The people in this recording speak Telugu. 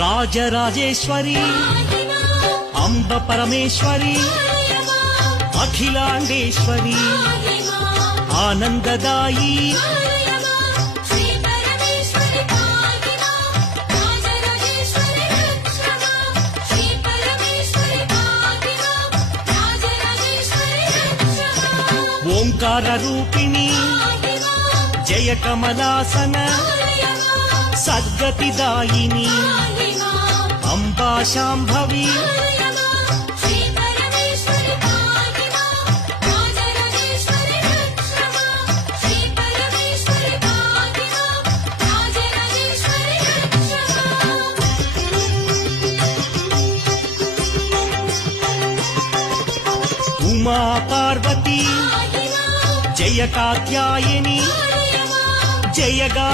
రాజరాజేశ్వరి అంబ పరమేశ్వరి అఖిలాండేశ్వరి ఆనందదాయి. ఓంకార రూపిణి జయ కమలాసన సద్గతిదాయిని అంబా శాంభవి ఉమా పార్వతి జయ కాత్యాయని జయగా